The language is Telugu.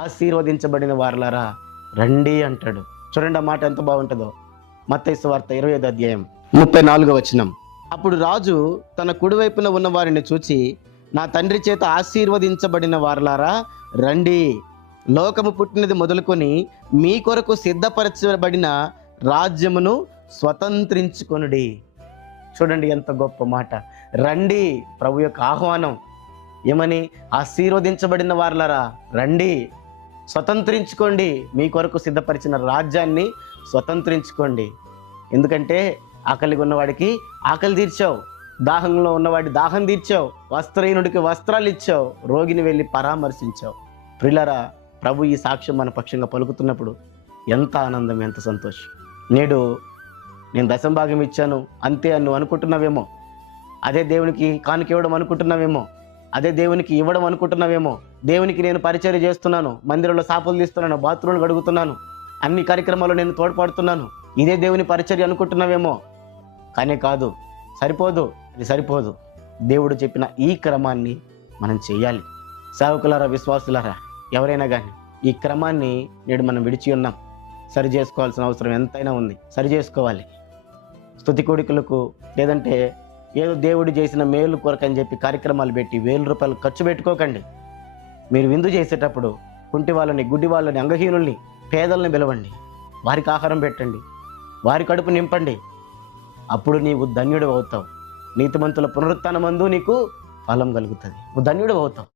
ఆశీర్వదించబడిన వారలారా రండి అంటాడు. చూడండి ఆ మాట ఎంత బాగుంటుందో. మత్తయి సువార్త 20వ అధ్యాయం 34వ వచనం. అప్పుడు రాజు తన కుడివైపున ఉన్న వారిని చూచి, నా తండ్రి చేత ఆశీర్వదించబడిన వారలారా రండి, లోకము పుట్టినది మొదలుకొని మీ కొరకు సిద్ధపరచబడిన రాజ్యమును స్వతంత్రించుకొనుడి. చూడండి ఎంత గొప్ప మాట. రండి, ప్రభు యొక్క ఆహ్వానం. ఏమని? ఆశీర్వదించబడిన వారలారా రండి, స్వతంత్రించుకోండి, మీ కొరకు సిద్ధపరిచిన రాజ్యాన్ని స్వతంత్రించుకోండి. ఎందుకంటే ఆకలిగా ఉన్నవాడికి ఆకలి తీర్చావు, దాహంలో ఉన్నవాడి దాహం తీర్చావు, వస్త్రహీనుడికి వస్త్రాలు ఇచ్చావు, రోగిని వెళ్ళి పరామర్శించావు. ప్రియులారా, ప్రభు ఈ సాక్ష్యం మన పక్షంగా పలుకుతున్నప్పుడు ఎంత ఆనందం, ఎంత సంతోషం. నేడు నేను దశంభాగం ఇచ్చాను అంతే అని నువ్వు అనుకుంటున్నావేమో, అదే దేవునికి కానుక ఇవ్వడం అనుకుంటున్నావేమో, అదే దేవునికి ఇవ్వడం అనుకుంటున్నావేమో. దేవునికి నేను పరిచర్య చేస్తున్నాను, మందిరంలో సాపులు తీస్తున్నాను, బాత్రూమ్లు గడుగుతున్నాను, అన్ని కార్యక్రమాల్లో నేను తోడ్పడుతున్నాను, ఇదే దేవుని పరిచర్య అనుకుంటున్నావేమో. కానీ కాదు, సరిపోదు, అది సరిపోదు. దేవుడు చెప్పిన ఈ క్రమాన్ని మనం చేయాలి. సేవకులారా, విశ్వాసులారా, ఎవరైనా కానీ ఈ క్రమాన్ని నేడు మనం విడిచి ఉన్నాం. సరి చేసుకోవాల్సిన అవసరం ఎంతైనా ఉంది, సరి చేసుకోవాలి. స్తుతి కోడికలకు లేదంటే ఏదో దేవుడు చేసిన మేలు కొరకని చెప్పి కార్యక్రమాలు పెట్టి 1000 రూపాయలు ఖర్చు పెట్టుకోకండి. మీరు విందు చేసేటప్పుడు కుంటి వాళ్ళని, గుడ్డి వాళ్ళని, అంగహీనుల్ని, పేదల్ని పిలవండి, వారికి ఆహారం పెట్టండి, వారి కడుపు నింపండి. అప్పుడు నీవు ధన్యుడు అవుతావు. నీతిమంతుల పునరుత్థానమందు నీకు ఫలం కలుగుతుంది. నువ్వు ధన్యుడు అవుతావు.